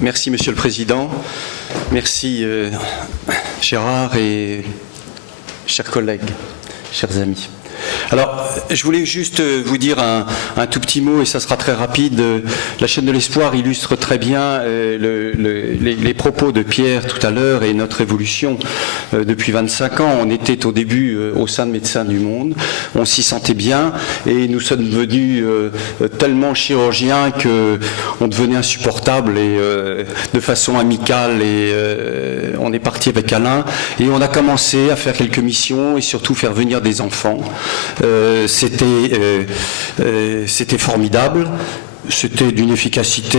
Merci Monsieur le Président. Merci Gérard et chers collègues, chers amis. Alors, je voulais juste vous dire un tout petit mot, et ça sera très rapide. La chaîne de l'espoir illustre très bien les propos de Pierre tout à l'heure et notre évolution depuis 25 ans. On était au début au sein de Médecins du Monde, on s'y sentait bien, et nous sommes devenus tellement chirurgiens qu'on devenait insupportable, et de façon amicale, et on est parti avec Alain, et on a commencé à faire quelques missions, et surtout faire venir des enfants. C'était formidable, c'était d'une efficacité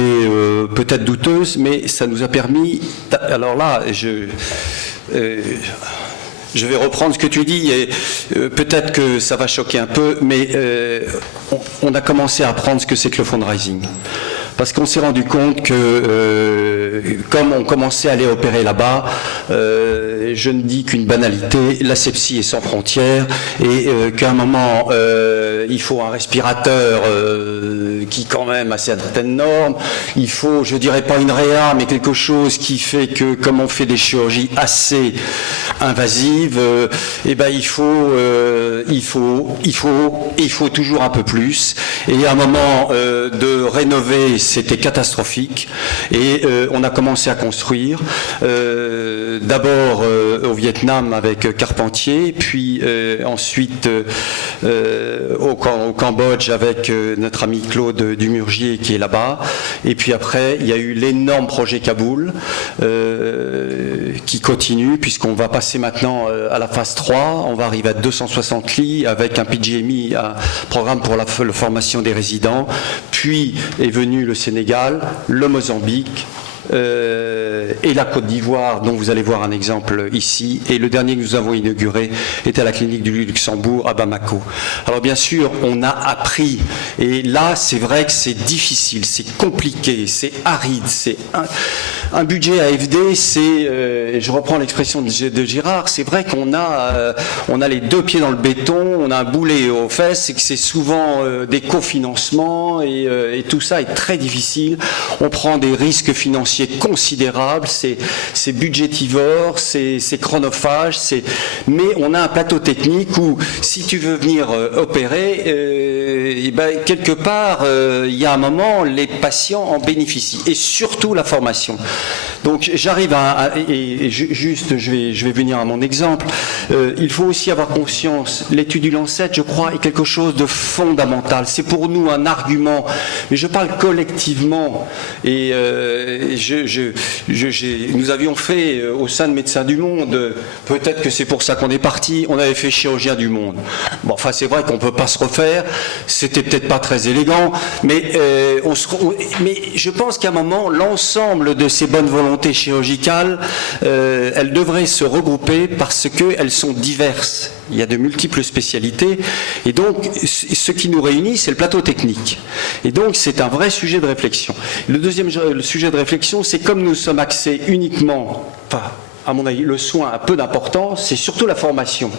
peut-être douteuse, mais ça nous a permis, alors là, je vais reprendre ce que tu dis, et peut-être que ça va choquer un peu, mais on a commencé à apprendre ce que c'est que le fundraising. Parce qu'on s'est rendu compte que, comme on commençait à aller opérer là-bas, je ne dis qu'une banalité, l'asepsie est sans frontières, et qu'à un moment, il faut un respirateur qui quand même a certaines normes, il faut, je dirais pas une réa, mais quelque chose qui fait que, comme on fait des chirurgies assez invasives, eh ben il faut toujours un peu plus, et à un moment de rénover, c'était catastrophique, et on a commencé à construire, d'abord au Vietnam avec Carpentier, puis ensuite au Cambodge avec notre ami Claude Dumurgier qui est là-bas, et puis après il y a eu l'énorme projet Kaboul qui continue, puisqu'on va passer maintenant à la phase 3, on va arriver à 260 lits avec un PGMI, un programme pour la formation des résidents, puis est venu le Sénégal, le Mozambique, et la Côte d'Ivoire, dont vous allez voir un exemple ici, et le dernier que nous avons inauguré était à la clinique du Luxembourg à Bamako. Alors bien sûr, on a appris, et là c'est vrai que c'est difficile, c'est compliqué, c'est aride, c'est un budget AFD, c'est, je reprends l'expression de Gérard, c'est vrai qu'on a, on a les deux pieds dans le béton, on a un boulet aux fesses, c'est que c'est souvent des cofinancements, et tout ça est très difficile, on prend des risques financiers considérable, c'est budgétivore, c'est chronophage, mais on a un plateau technique où si tu veux venir opérer, et ben, quelque part, il y a un moment, les patients en bénéficient, et surtout la formation. Donc j'arrive et juste, je vais venir à mon exemple, il faut aussi avoir conscience, l'étude du Lancet, je crois, est quelque chose de fondamental, c'est pour nous un argument, mais je parle collectivement, et nous avions fait au sein de Médecins du Monde, peut-être que c'est pour ça qu'on est parti, on avait fait chirurgien du monde. Bon, enfin c'est vrai qu'on ne peut pas se refaire, c'était peut-être pas très élégant, mais je pense qu'à un moment, l'ensemble de ces bonnes volontés chirurgicales, elles devraient se regrouper parce qu'elles sont diverses. Il y a de multiples spécialités, et donc ce qui nous réunit, c'est le plateau technique. Et donc c'est un vrai sujet de réflexion. Le deuxième sujet de réflexion, c'est comme nous sommes axés uniquement, enfin, à mon avis, le soin a peu d'importance, c'est surtout la formation.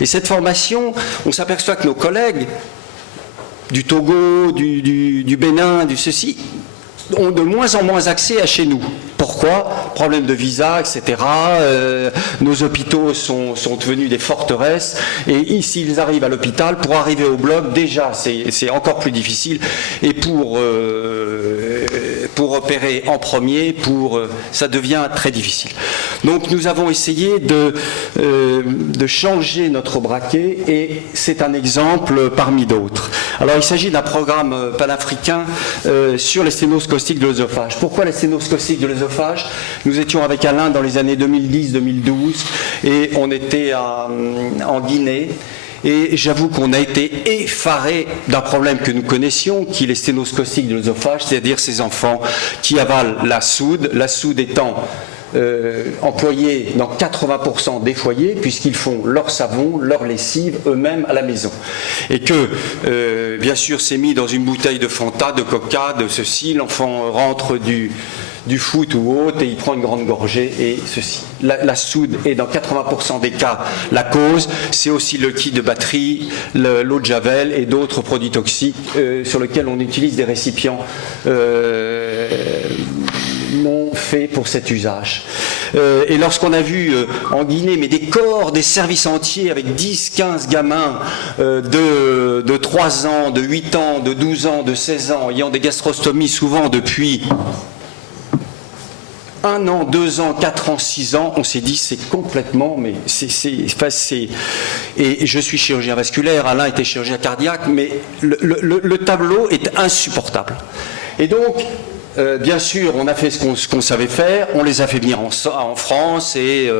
Et cette formation, on s'aperçoit que nos collègues du Togo, du Bénin, du ceci, ont de moins en moins accès à chez nous. Pourquoi? Problème de visa, etc. Nos hôpitaux sont devenus des forteresses, et s'ils arrivent à l'hôpital, pour arriver au bloc, déjà c'est encore plus difficile, et pour opérer en premier, ça devient très difficile. Donc nous avons essayé de changer notre braquet, et c'est un exemple parmi d'autres. Alors il s'agit d'un programme panafricain sur les sténoses caustiques de l'œsophage. Pourquoi les sténoses caustiques de l'œsophage? Nous étions avec Alain dans les années 2010-2012, et on était en Guinée. Et j'avoue qu'on a été effarés d'un problème que nous connaissions, qui est les sténoses caustiques de l'œsophage, c'est-à-dire ces enfants qui avalent la soude étant employés dans 80% des foyers, puisqu'ils font leur savon, leur lessive eux-mêmes à la maison. Et que, bien sûr, c'est mis dans une bouteille de Fanta, de Coca, de ceci, l'enfant rentre du foot ou autre, et il prend une grande gorgée, et ceci. La soude est dans 80% des cas la cause, c'est aussi le kit de batterie, l'eau de Javel et d'autres produits toxiques sur lesquels on utilise des récipients non faits pour cet usage. Et lorsqu'on a vu en Guinée, mais des corps, des services entiers avec 10, 15 gamins de 3 ans, de 8 ans, de 12 ans, de 16 ans, ayant des gastrostomies souvent depuis 1 an, 2 ans, 4 ans, 6 ans, on s'est dit c'est complètement, mais et je suis chirurgien vasculaire, Alain était chirurgien cardiaque, mais le tableau est insupportable. Et donc, bien sûr, on a fait ce qu'on savait faire, on les a fait venir en France et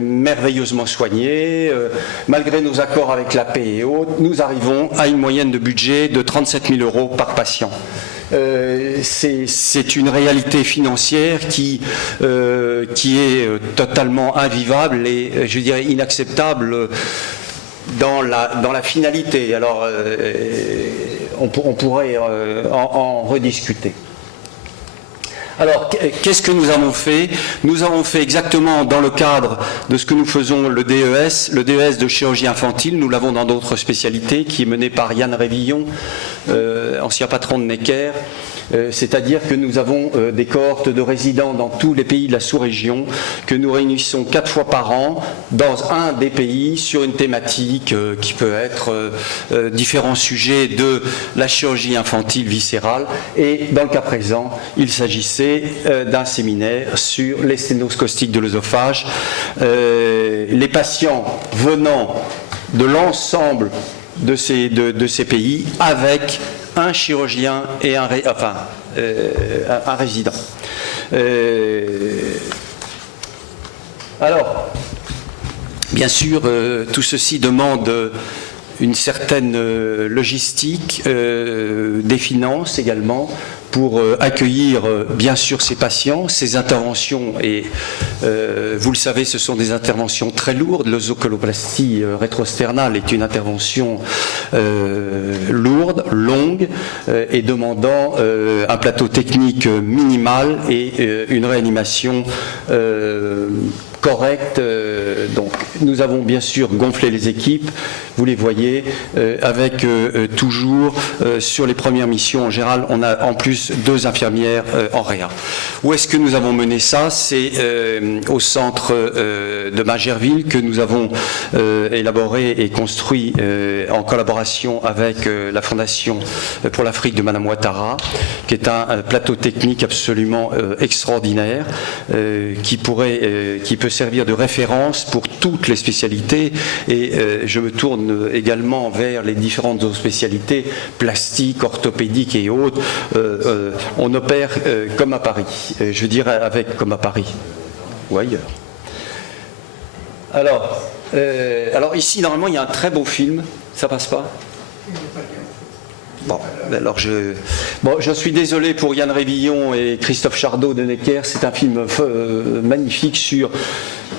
merveilleusement soignés. Malgré nos accords avec la paix et autres, nous arrivons à une moyenne de budget de 37 000 € par patient. C'est une réalité financière qui est totalement invivable et, je dirais, inacceptable dans la finalité. Alors, on pourrait en rediscuter. Alors, qu'est-ce que nous avons fait? Nous avons fait exactement dans le cadre de ce que nous faisons le DES de chirurgie infantile. Nous l'avons dans d'autres spécialités, qui est mené par Yann Révillon, ancien patron de Necker. C'est-à-dire que nous avons des cohortes de résidents dans tous les pays de la sous-région, que nous réunissons 4 fois par an dans un des pays sur une thématique qui peut être différents sujets de la chirurgie infantile viscérale. Et dans le cas présent, il s'agissait d'un séminaire sur les sténoses caustiques de l'œsophage. Les patients venant de l'ensemble de ces pays avec un chirurgien et un résident. Alors, bien sûr, tout ceci demande une certaine logistique, des finances également, pour accueillir bien sûr ces patients, ces interventions, et vous le savez, ce sont des interventions très lourdes. L'œsocoloplastie rétrosternale est une intervention lourde, longue, et demandant un plateau technique minimal et une réanimation correcte. Donc nous avons bien sûr gonflé les équipes, vous les voyez, avec toujours sur les premières missions en général, on a en plus 2 infirmières en réa. Où est-ce que nous avons mené ça? C'est au centre de Magerville que nous avons élaboré et construit en collaboration avec la Fondation pour l'Afrique de Madame Ouattara, qui est un plateau technique absolument extraordinaire, qui peut servir de référence pour toutes les spécialités, et je me tourne également vers les différentes autres spécialités, plastiques, orthopédiques et autres. On opère comme à Paris, je veux dire comme à Paris ou ailleurs. Alors ici, normalement, il y a un très beau film, ça passe pas? Bon, alors je suis désolé pour Yann Révillon et Christophe Chardot de Necker, c'est un film magnifique sur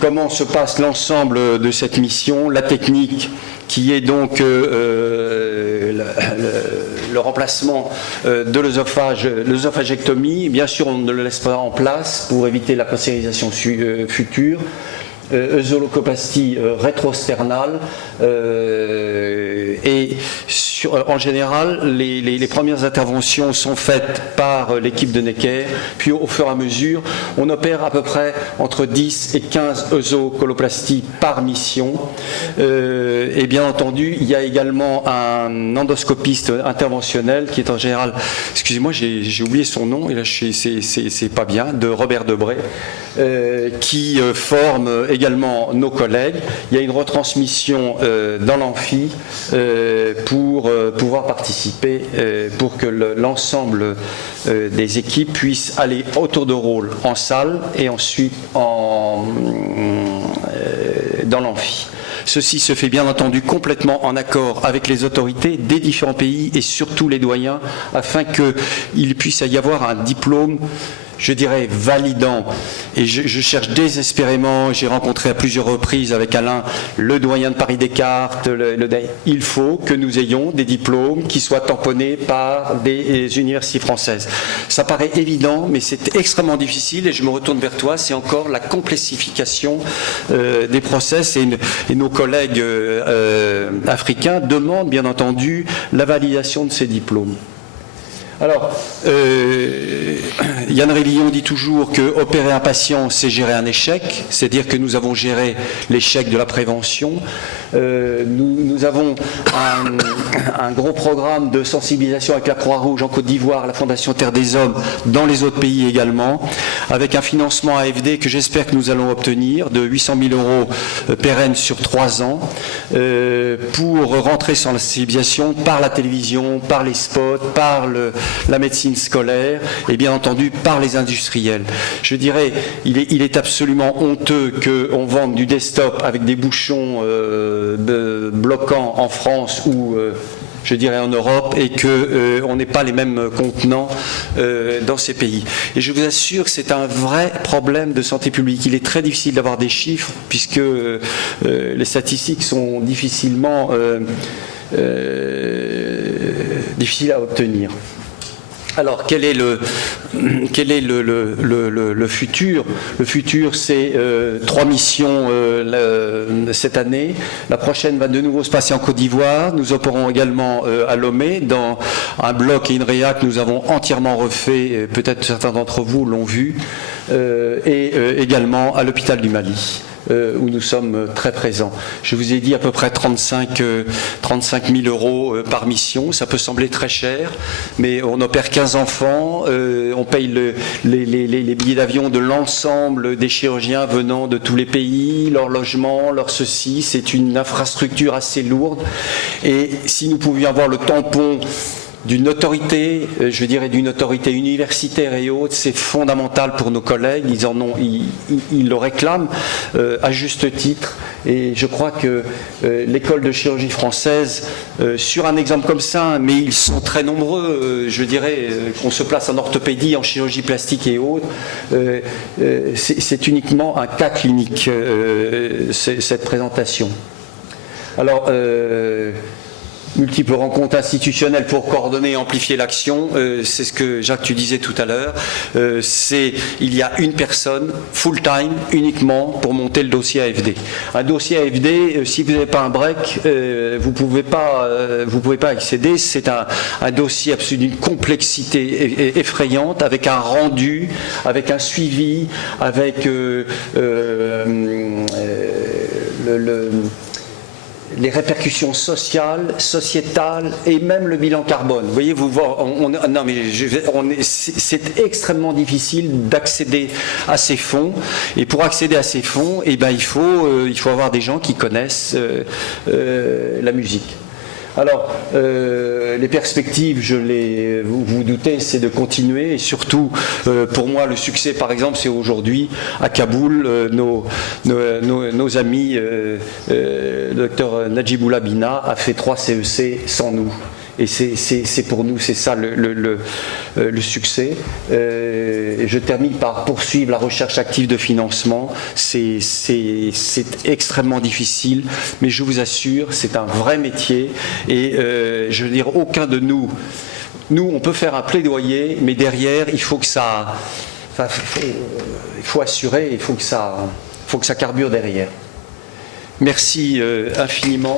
comment se passe l'ensemble de cette mission, la technique qui est donc le remplacement de l'œsophagectomie. Bien sûr, on ne le laisse pas en place pour éviter la cancérisation future. Œsocoloplastie rétrosternale, et en général les premières interventions sont faites par l'équipe de Necker, puis au fur et à mesure on opère à peu près entre 10 et 15 œsocoloplasties par mission, et bien entendu il y a également un endoscopiste interventionnel qui est en général, excusez-moi j'ai oublié son nom et là c'est pas bien, de Robert Debré, qui forme également nos collègues. Il y a une retransmission dans l'amphi pour pouvoir participer, pour que l'ensemble des équipes puissent aller autour de rôle en salle et ensuite dans l'amphi. Ceci se fait bien entendu complètement en accord avec les autorités des différents pays et surtout les doyens, afin qu'il puisse y avoir un diplôme, je dirais, validant. Et je cherche désespérément, j'ai rencontré à plusieurs reprises avec Alain le doyen de Paris-Descartes, il faut que nous ayons des diplômes qui soient tamponnés par des universités françaises. Ça paraît évident, mais c'est extrêmement difficile, et je me retourne vers toi, c'est encore la complexification des process, et nos collègues africains demandent bien entendu la validation de ces diplômes. Alors, Yann Rélillon dit toujours que opérer un patient, c'est gérer un échec, c'est-à-dire que nous avons géré l'échec de la prévention. Nous avons un gros programme de sensibilisation avec la Croix-Rouge en Côte d'Ivoire, la Fondation Terre des Hommes, dans les autres pays également, avec un financement AFD que j'espère que nous allons obtenir de 800 000 € pérennes sur 3 ans pour rentrer sans la sensibilisation par la télévision, par les spots, par la médecine scolaire et bien entendu par les industriels. Je dirais, il est absolument honteux qu'on vende du desktop avec des bouchons bloquants en France ou je dirais en Europe, et qu'on n'ait pas les mêmes contenants dans ces pays. Et je vous assure que c'est un vrai problème de santé publique. Il est très difficile d'avoir des chiffres, puisque les statistiques sont difficilement difficiles à obtenir. Alors, quel est le futur? Le futur, c'est 3 missions cette année. La prochaine va de nouveau se passer en Côte d'Ivoire. Nous opérons également à Lomé, dans un bloc et une réa que nous avons entièrement refait. Peut-être certains d'entre vous l'ont vu. Et également à l'hôpital du Mali, où nous sommes très présents. Je vous ai dit à peu près 35 000 € par mission. Ça peut sembler très cher, mais on opère 15 enfants, on paye les billets d'avion de l'ensemble des chirurgiens venant de tous les pays, leur logement, leur ceci. C'est une infrastructure assez lourde. Et si nous pouvions avoir le tampon d'une autorité, je dirais d'une autorité universitaire et autres, c'est fondamental pour nos collègues, ils le réclament à juste titre, et je crois que l'école de chirurgie française, sur un exemple comme ça, mais ils sont très nombreux, je dirais qu'on se place en orthopédie, en chirurgie plastique et autres, c'est uniquement un cas clinique, cette présentation. Alors, multiples rencontres institutionnelles pour coordonner et amplifier l'action, c'est ce que Jacques tu disais tout à l'heure, il y a une personne full-time uniquement pour monter le dossier AFD. Un dossier AFD, si vous n'avez pas un break, vous pouvez pas accéder. C'est un dossier absolument d'une complexité effrayante, avec un rendu, avec un suivi, avec les répercussions sociales, sociétales et même le bilan carbone. Vous voyez, c'est extrêmement difficile d'accéder à ces fonds. Et pour accéder à ces fonds, il faut avoir des gens qui connaissent la musique. Alors, les perspectives, vous vous doutez, c'est de continuer, et surtout, pour moi, le succès, par exemple, c'est aujourd'hui, à Kaboul, nos amis, le docteur Najibullah Bina a fait 3 CEC sans nous. Et c'est pour nous, c'est ça le succès. Et je termine par poursuivre la recherche active de financement. C'est extrêmement difficile, mais je vous assure, c'est un vrai métier. Et je veux dire, aucun de nous, on peut faire un plaidoyer, mais derrière, il faut que ça, il faut assurer, il faut que ça carbure derrière. Merci infiniment.